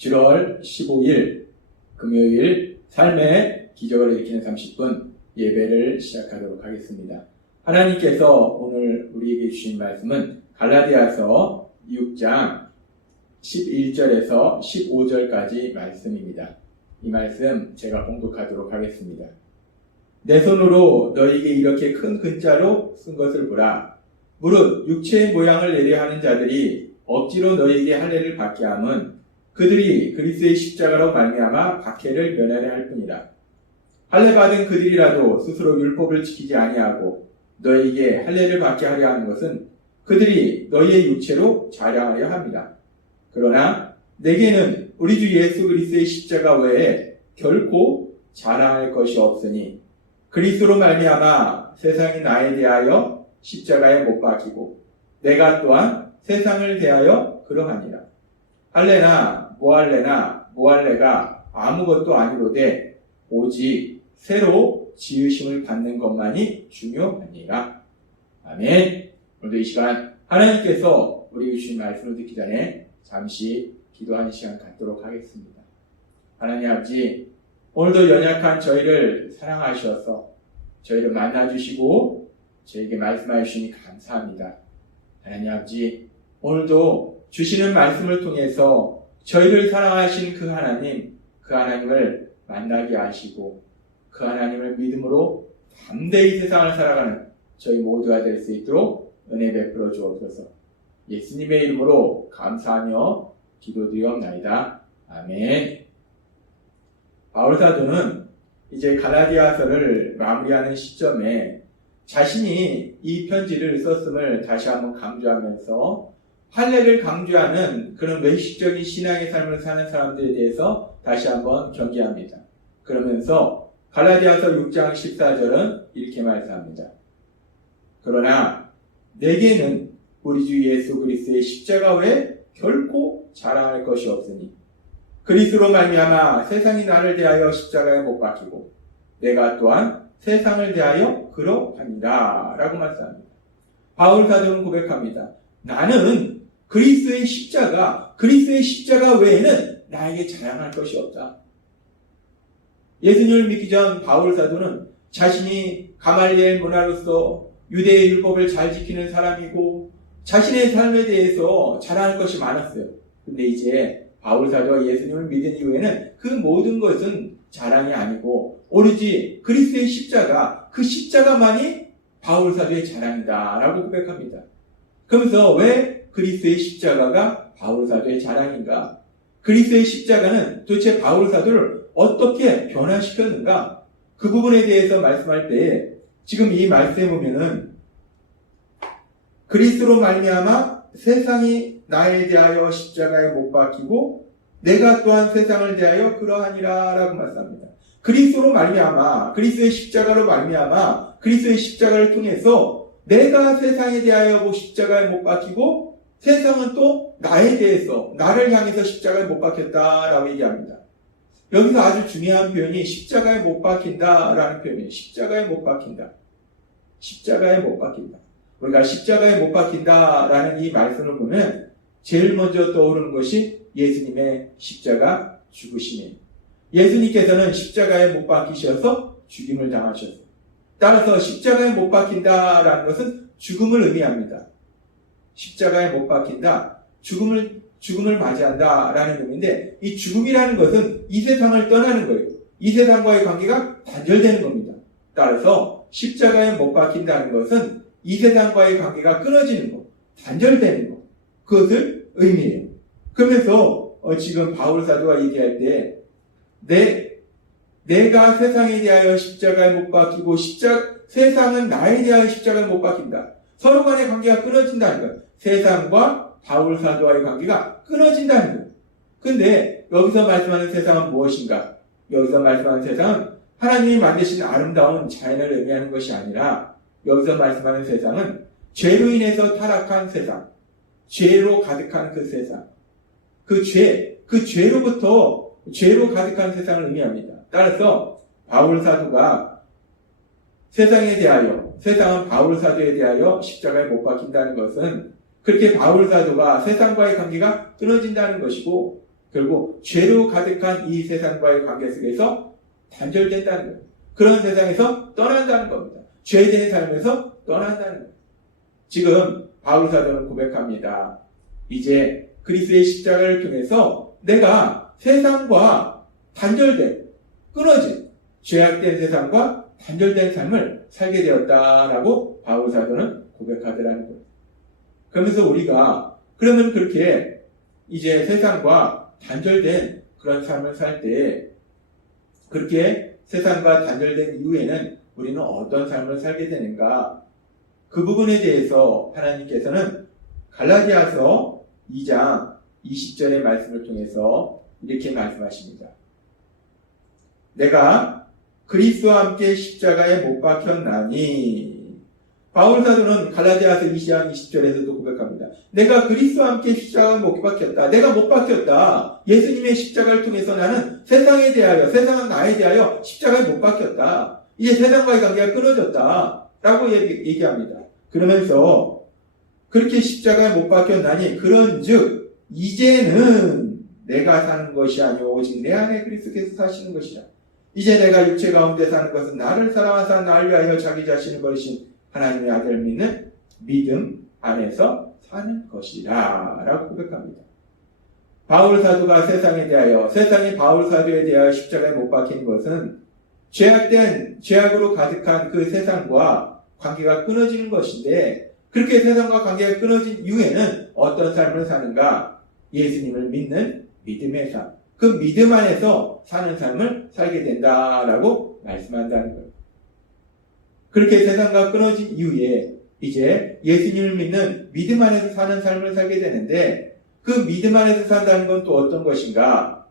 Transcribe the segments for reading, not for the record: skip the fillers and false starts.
7월 15일 금요일 삶의 기적을 일으키는 30분 예배를 시작하도록 하겠습니다. 하나님께서 오늘 우리에게 주신 말씀은 갈라디아서 6장 11절에서 15절까지 말씀입니다. 이 말씀 제가 봉독하도록 하겠습니다. 내 손으로 너에게 이렇게 큰 글자로 쓴 것을 보라. 무릇 육체의 모양을 내려 하는 자들이 억지로 너에게 할례를 받게 함은 그들이 그리스도의 십자가로 말미암아 박해를 면하려 할 뿐이라. 할례 받은 그들이라도 스스로 율법을 지키지 아니하고 너에게 할례를 받게 하려 하는 것은 그들이 너희의 육체로 자랑하려 합니다. 그러나 내게는 우리 주 예수 그리스도의 십자가 외에 결코 자랑할 것이 없으니 그리스도로 말미암아 세상이 나에 대하여 십자가에 못 박히고 내가 또한 세상을 대하여 그러하니라. 할례나 모할례가 아무것도 아니로되 오직 새로 지으심을 받는 것만이 중요하니라. 아멘. 오늘도 이 시간 하나님께서 우리에게 주신 말씀을 듣기 전에 잠시 기도하는 시간 갖도록 하겠습니다. 하나님 아버지, 오늘도 연약한 저희를 사랑하셔서 저희를 만나주시고 저에게 말씀하여 주시니 감사합니다. 하나님 아버지, 오늘도 주시는 말씀을 통해서 저희를 사랑하신 그 하나님을 만나게 하시고 그 하나님을 믿음으로 담대히 세상을 살아가는 저희 모두가 될 수 있도록 은혜 베풀어 주옵소서. 예수님의 이름으로 감사하며 기도드리옵나이다. 아멘. 바울 사도는 이제 갈라디아서를 마무리하는 시점에 자신이 이 편지를 썼음을 다시 한번 강조하면서 할례를 강조하는 그런 외식적인 신앙의 삶을 사는 사람들에 대해서 다시 한번 경계합니다. 그러면서 갈라디아서 6장 14절은 이렇게 말씀합니다. 그러나 내게는 우리 주 예수 그리스도의 십자가 외에 결코 자랑할 것이 없으니 그리스도로 말미암아 세상이 나를 대하여 십자가에 못 박히고 내가 또한 세상을 대하여 그러하니라 라고 말씀합니다. 바울 사도는 고백합니다. 나는 그리스도의 십자가 외에는 나에게 자랑할 것이 없다. 예수님을 믿기 전 바울 사도는 자신이 가말리엘 문화로서 유대의 율법을 잘 지키는 사람이고 자신의 삶에 대해서 자랑할 것이 많았어요. 근데 이제 바울 사도가 예수님을 믿은 이후에는 그 모든 것은 자랑이 아니고 오로지 그리스도의 십자가, 그 십자가만이 바울 사도의 자랑이다 라고 고백합니다. 그러면서 왜 그리스도의 십자가가 바울 사도의 자랑인가? 그리스도의 십자가는 도대체 바울 사도를 어떻게 변화시켰는가? 그 부분에 대해서 말씀할 때 지금 이 말씀에 보면은 그리스도로 말미암아 세상이 나에 대하여 십자가에 못 박히고 내가 또한 세상을 대하여 그러하니라 라고 말씀합니다. 그리스도로 말미암아, 그리스도의 십자가로 말미암아 그리스도의 십자가를 통해서 내가 세상에 대하여 십자가에 못 박히고 세상은 또 나에 대해서 나를 향해서 십자가에 못 박혔다라고 얘기합니다. 여기서 아주 중요한 표현이 십자가에 못 박힌다라는 표현이에요. 십자가에 못 박힌다. 십자가에 못 박힌다. 우리가 십자가에 못 박힌다라는 이 말씀을 보면 제일 먼저 떠오르는 것이 예수님의 십자가 죽으심이에요. 예수님께서는 십자가에 못 박히셔서 죽임을 당하셨어요. 따라서 십자가에 못 박힌다라는 것은 죽음을 의미합니다. 십자가에 못 박힌다, 죽음을 맞이한다라는 의미인데 이 죽음이라는 것은 이 세상을 떠나는 거예요. 이 세상과의 관계가 단절되는 겁니다. 따라서 십자가에 못 박힌다는 것은 이 세상과의 관계가 끊어지는 것, 단절되는 것, 그것을 의미해요. 그러면서 지금 바울 사도가 얘기할 때 내가 세상에 대하여 십자가에 못 박히고 세상은 나에 대하여 십자가에 못 박힌다. 서로 간의 관계가 끊어진다는 거예요. 세상과 바울 사도와의 관계가 끊어진다는 거예요. 근데 여기서 말씀하는 세상은 무엇인가? 여기서 말씀하는 세상은 하나님이 만드신 아름다운 자연을 의미하는 것이 아니라 여기서 말씀하는 세상은 죄로 인해서 타락한 세상, 죄로 가득한 그 세상, 그 죄로부터 죄로 가득한 세상을 의미합니다. 따라서 바울 사도가 세상은 바울 사도에 대하여 십자가에 못 박힌다는 것은 그렇게 바울 사도가 세상과의 관계가 끊어진다는 것이고 결국 죄로 가득한 이 세상과의 관계 속에서 단절된다는 거예요. 그런 세상에서 떠난다는 겁니다. 죄된 삶에서 떠난다는 거예요. 지금 바울 사도는 고백합니다. 이제 그리스도의 십자가를 통해서 내가 세상과 단절된, 끊어진, 죄악된 세상과 단절된 삶을 살게 되었다라고 바울 사도는 고백하더라는 거예요. 그러면서 우리가 그러면 그렇게 이제 세상과 단절된 그런 삶을 살 때 그렇게 세상과 단절된 이후에는 우리는 어떤 삶을 살게 되는가? 그 부분에 대해서 하나님께서는 갈라디아서 2장 20절의 말씀을 통해서 이렇게 말씀하십니다. 내가 그리스도와 함께 십자가에 못 박혔나니. 바울 사도는 갈라디아서 2장 20절에서도 고백합니다. 내가 그리스도와 함께 십자가에 못 박혔다. 내가 못 박혔다. 예수님의 십자가를 통해서 나는 세상에 대하여, 세상은 나에 대하여 십자가에 못 박혔다. 이제 세상과의 관계가 끊어졌다. 라고 얘기합니다. 그러면서 그렇게 십자가에 못 박혔나니 그런즉 이제는 내가 사는 것이 아니오 오직 내 안에 그리스도께서 사시는 것이라. 이제 내가 육체 가운데 사는 것은 나를 사랑하사 나를 위하여 자기 자신을 버리신 하나님의 아들을 믿는 믿음 안에서 사는 것이라 라고 고백합니다. 바울 사도가 세상에 대하여, 세상이 바울 사도에 대하여 십자가에 못 박힌 것은 죄악으로 가득한 그 세상과 관계가 끊어지는 것인데, 그렇게 세상과 관계가 끊어진 이후에는 어떤 삶을 사는가? 예수님을 믿는 믿음의 삶, 그 믿음 안에서 사는 삶을 살게 된다라고 말씀한다는 거예요. 그렇게 세상과 끊어진 이후에 이제 예수님을 믿는 믿음 안에서 사는 삶을 살게 되는데, 그 믿음 안에서 산다는 건 또 어떤 것인가?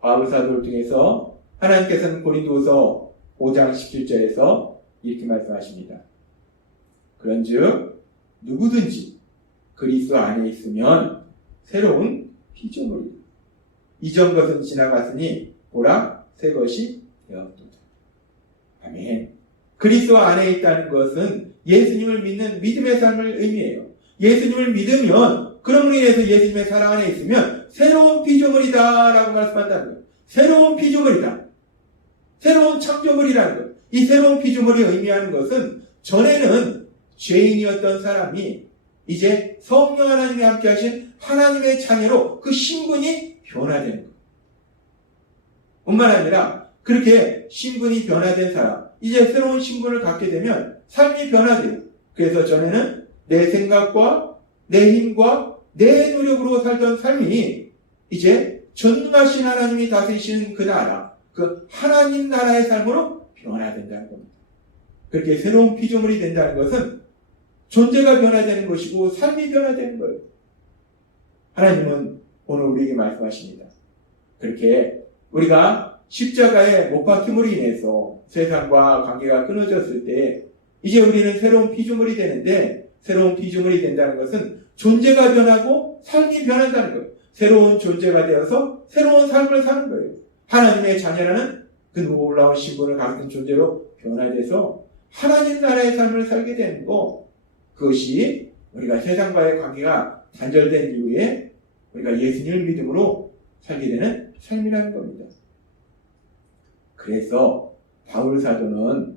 바울 사도를 통해서 하나님께서는 고린도후서 5장 17절에서 이렇게 말씀하십니다. 그런즉 누구든지 그리스도 안에 있으면 새로운 피조물이다. 이전 것은 지나갔으니 보라 새 것이 되었도다. 아멘. 그리스도 안에 있다는 것은 예수님을 믿는 믿음의 삶을 의미해요. 예수님을 믿으면, 그럼으로 인해서 예수님의 사랑 안에 있으면 새로운 피조물이다 라고 말씀한다는 거예요. 새로운 피조물이다. 새로운 창조물이라는 거예요. 이 새로운 피조물이 의미하는 것은 전에는 죄인이었던 사람이 이제 성령 하나님이 함께 하신 하나님의 자녀로 그 신분이 변화되는 거예요. 뿐만 아니라 그렇게 신분이 변화된 사람, 이제 새로운 신분을 갖게 되면 삶이 변화돼요. 그래서 전에는 내 생각과 내 힘과 내 노력으로 살던 삶이 이제 전능하신 하나님이 다스리시는 그 나라, 그 하나님 나라의 삶으로 변화된다는 겁니다. 그렇게 새로운 피조물이 된다는 것은 존재가 변화되는 것이고 삶이 변화되는 거예요. 하나님은 오늘 우리에게 말씀하십니다. 그렇게 우리가 십자가에 못 박힘으로 인해서 세상과 관계가 끊어졌을 때 이제 우리는 새로운 피조물이 되는데, 새로운 피조물이 된다는 것은 존재가 변하고 삶이 변한다는 거예요. 새로운 존재가 되어서 새로운 삶을 사는 거예요. 하나님의 자녀라는 그 놀라운 신분을 가진 존재로 변화돼서 하나님 나라의 삶을 살게 되는 거, 그것이 우리가 세상과의 관계가 단절된 이후에 우리가 예수님을 믿음으로 살게 되는 삶이라는 겁니다. 그래서 바울 사도는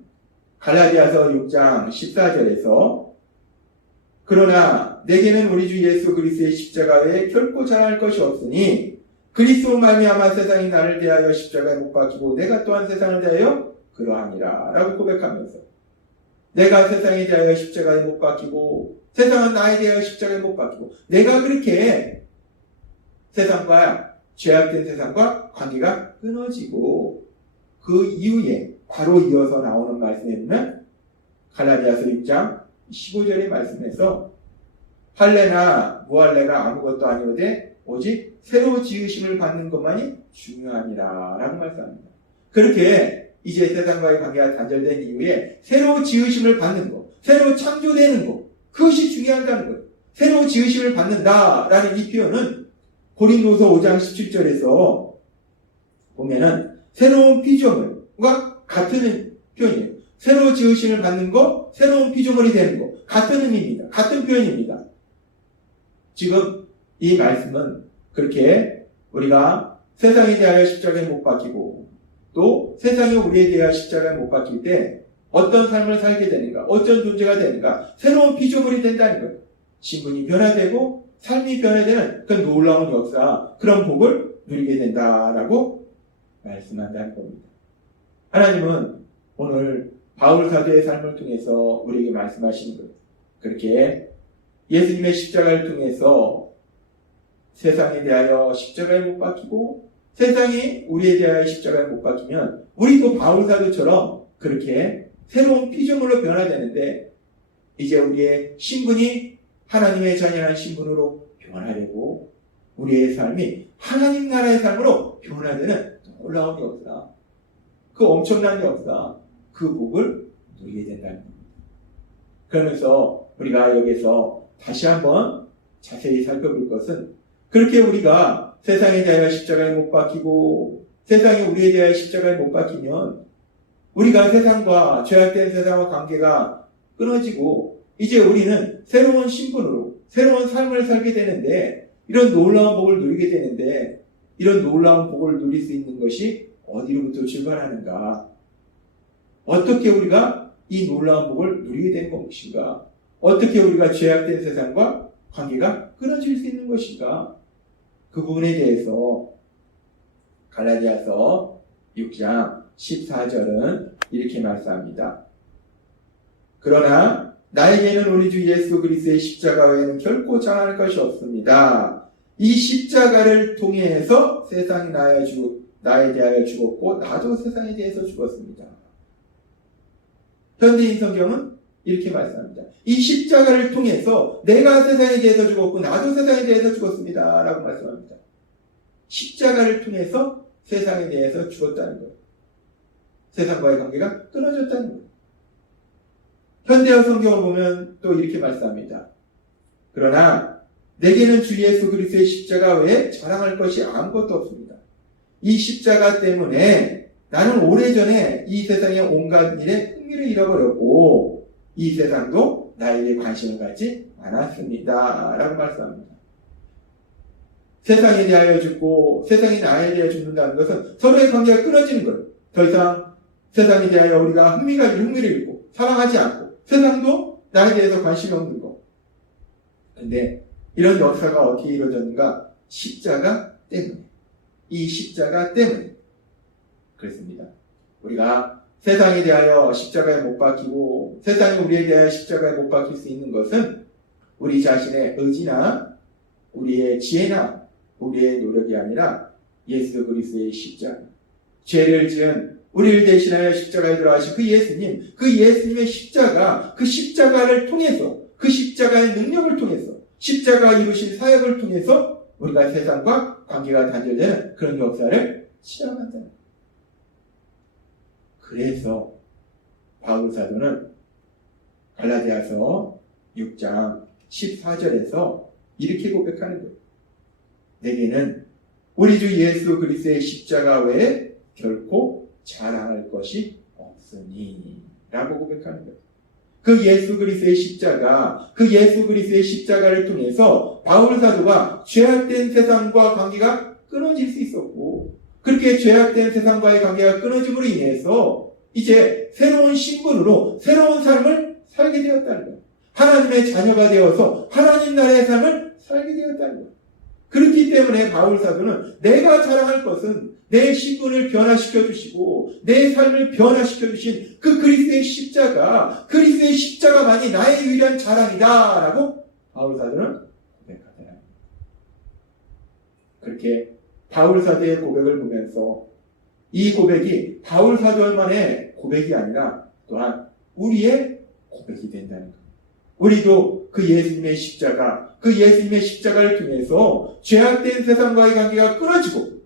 갈라디아서 6장 14절에서 그러나 내게는 우리 주 예수 그리스도의 십자가 외에 결코 자랑할 것이 없으니 그리스도 말미암아 세상이 나를 대하여 십자가에 못 박히고 내가 또한 세상을 대하여 그러하니라 라고 고백하면서, 내가 세상에 대하여 십자가에 못 박히고 세상은 나에 대하여 십자가에 못 박히고, 내가 그렇게 세상과 죄악된 세상과 관계가 끊어지고 그 이후에 바로 이어서 나오는 말씀에 보면 갈라디아서 6장 15절의 말씀에서 할례나 무할례가 아무것도 아니오되 오직 새로 지으심을 받는 것만이 중요하니라 라고 말씀합니다. 그렇게 이제 세상과의 관계가 단절된 이후에 새로 지으심을 받는 것, 새로 창조되는 것, 그것이 중요하다는 거예요. 새로 지으심을 받는다라는 이 표현은 고린도서 5장 17절에서 보면은 새로운 피조물과 같은 표현이에요. 새로 지으심을 받는 것, 새로운 피조물이 되는 것, 같은 의미입니다. 같은 표현입니다. 지금 이 말씀은 그렇게 우리가 세상에 대하여 십자가에 못 박히고 또 세상이 우리에 대하여 십자가에 못 박힐 때 어떤 삶을 살게 되는가, 어떤 존재가 되는가, 새로운 피조물이 된다는 거예요. 신분이 변화되고 삶이 변화되는 그 놀라운 역사, 그런 복을 누리게 된다라고 말씀한다는 겁니다. 하나님은 오늘 바울 사도의 삶을 통해서 우리에게 말씀하시는 거예요. 그렇게 예수님의 십자가를 통해서 세상에 대하여 십자가에 못 박히고 세상이 우리에 대하여 십자가에 못 박히면 우리도 바울 사도처럼 그렇게 새로운 피조물로 변화되는데 이제 우리의 신분이 하나님의 자녀라는 신분으로 변화되고 우리의 삶이 하나님 나라의 삶으로 변화되는 놀라운 역사, 그 엄청난 역사, 그 복을 누리게 된다는 겁니다. 그러면서 우리가 여기서 다시 한번 자세히 살펴볼 것은 그렇게 우리가 세상에 대하여 십자가에 못 박히고 세상이 우리에 대하여 십자가에 못 박히면 우리가 세상과 죄악된 세상과 관계가 끊어지고 이제 우리는 새로운 신분으로 새로운 삶을 살게 되는데 이런 놀라운 복을 누리게 되는데 이런 놀라운 복을 누릴 수 있는 것이 어디로부터 출발하는가? 어떻게 우리가 이 놀라운 복을 누리게 된 것인가? 어떻게 우리가 죄악된 세상과 관계가 끊어질 수 있는 것인가? 그 부분에 대해서 갈라디아서 6장 14절은 이렇게 말씀합니다. 그러나 나에게는 우리 주 예수 그리스도의 십자가 외에는 결코 장할 것이 없습니다. 이 십자가를 통해서 세상이 나에 대하여 죽었고 나도 세상에 대해서 죽었습니다. 현대인 성경은 이렇게 말씀합니다. 이 십자가를 통해서 내가 세상에 대해서 죽었고 나도 세상에 대해서 죽었습니다. 라고 말씀합니다. 십자가를 통해서 세상에 대해서 죽었다는 거예요. 세상과의 관계가 끊어졌다는 거예요. 현대어 성경을 보면 또 이렇게 말씀합니다. 그러나 내게는 주 예수 그리스도의 십자가 외에 자랑할 것이 아무것도 없습니다. 이 십자가 때문에 나는 오래전에 이 세상의 온갖 일에 흥미를 잃어버렸고 이 세상도 나에게 관심을 갖지 않았습니다. 라고 말씀합니다. 세상에 대하여 죽고 세상이 나에 대하여 죽는다는 것은 서로의 관계가 끊어지는 거예요. 더 이상 세상에 대하여 우리가 흥미를 잃고 사랑하지 않고 세상도 나에 대해서 관심이 없는 거. 그런데 이런 역사가 어떻게 이루어졌는가? 십자가 때문에. 이 십자가 때문에 그렇습니다. 우리가 세상에 대하여 십자가에 못 박히고 세상이 우리에 대하여 십자가에 못 박힐 수 있는 것은 우리 자신의 의지나 우리의 지혜나 우리의 노력이 아니라 예수 그리스도의 십자가, 죄를 지은 우리를 대신하여 십자가에 들어가신 그 예수님의 십자가, 그 십자가를 통해서, 그 십자가의 능력을 통해서, 십자가 이루신 사역을 통해서 우리가 세상과 관계가 단절되는 그런 역사를 체험한다는 거예요. 그래서 바울 사도는 갈라디아서 6장 14절에서 이렇게 고백하는 거예요. 내게는 우리 주 예수 그리스도의 십자가 외에 결코 자랑할 것이 없으니 라고 고백하는 거예요. 그 예수 그리스도의 십자가, 그 예수 그리스도의 십자가를 통해서 바울 사도가 죄악된 세상과 관계가 끊어질 수 있었고 그렇게 죄악된 세상과의 관계가 끊어짐으로 인해서 이제 새로운 신분으로 새로운 삶을 살게 되었다는 거예요. 하나님의 자녀가 되어서 하나님 나라의 삶을 살게 되었다는 거예요. 그렇기 때문에 바울 사도는 내가 자랑할 것은 내 신분을 변화시켜 주시고 내 삶을 변화시켜 주신 그 그리스도의 십자가만이 나의 유일한 자랑이다 라고 바울 사도는 고백하더라. 그렇게 바울 사도의 고백을 보면서 이 고백이 바울 사도만의 고백이 아니라 또한 우리의 고백이 된다는 거예요. 우리도 그 예수님의 십자가를 통해서 죄악된 세상과의 관계가 끊어지고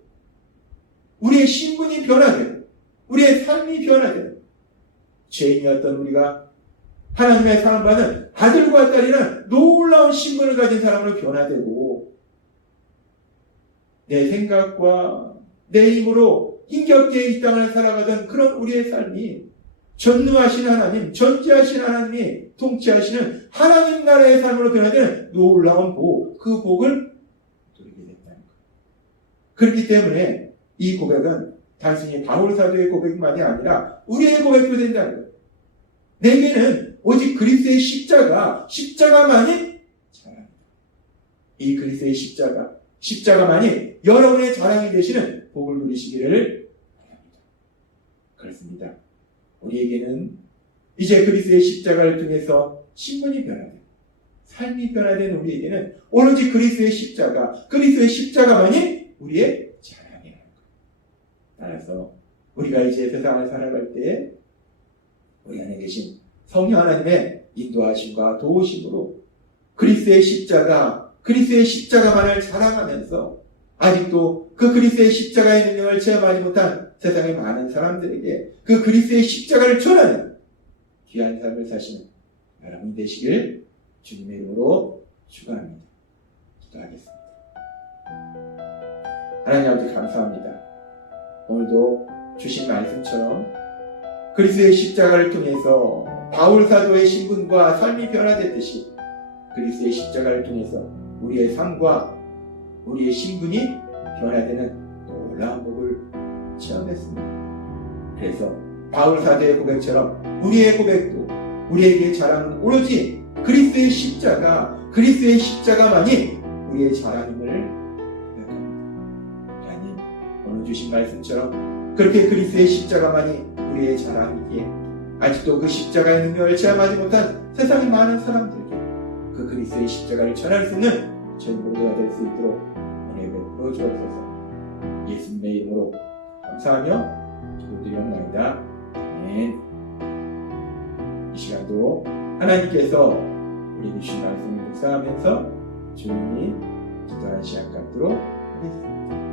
우리의 신분이 변화되고 우리의 삶이 변화되고 죄인이었던 우리가 하나님의 사랑받는 아들과 딸이라는 놀라운 신분을 가진 사람으로 변화되고 내 생각과 내 힘으로 힘겹게 이 땅을 살아가던 그런 우리의 삶이 전능하신 하나님, 전지하신 하나님이 통치하시는 하나님 나라의 삶으로 변화되는 놀라운 복, 그 복을 누리게 된다는 것. 그렇기 때문에 이 고백은 단순히 바울 사도의 고백만이 아니라 우리의 고백도 된다는 거예요. 내게는 오직 그리스도의 십자가만이 자랑입니다. 이 그리스도의 십자가만이 여러분의 자랑이 되시는 복을 누리시기를 바랍니다. 그렇습니다. 우리에게는 이제 그리스도의 십자가를 통해서 신분이 변화되고 삶이 변화된 우리에게는 오로지 그리스도의 십자가만이 우리의 자랑이라는 것. 따라서 우리가 이제 세상을 살아갈 때 우리 안에 계신 성령 하나님의 인도하심과 도우심으로 그리스도의 십자가만을 자랑하면서 아직도 그 그리스도의 십자가의 능력을 체험하지 못한 세상의 많은 사람들에게 그 그리스도의 십자가를 전하는 귀한 삶을 사시는 여러분이 되시길 주님의 이름으로 축원합니다. 기도하겠습니다. 하나님 아버지 감사합니다. 오늘도 주신 말씀처럼 그리스도의 십자가를 통해서 바울 사도의 신분과 삶이 변화됐듯이 그리스도의 십자가를 통해서 우리의 삶과 우리의 신분이 변화되는 놀라운 복을 체험했습니다. 그래서 바울 사도의 고백처럼 우리의 고백도 우리에게 자랑은 오로지 그리스도의 십자가만이 우리의 자랑임을 고백합니다. 하나님, 오늘 주신 말씀처럼 그렇게 그리스도의 십자가만이 우리의 자랑이기에 아직도 그 십자가의 능력을 체험하지 못한 세상의 많은 사람들에게 그 그리스도의 십자가를 전할 수 있는 저희 모두가 될 수 있도록 은혜 베풀어 주옵소서. 예수님의 이름으로 감사하며 기도드리옵나이다. 아멘. 이 시간도 하나님께서 우리 주신 말씀을 묵상하면서 조용히 기도하는 시간 갖도록 하겠습니다.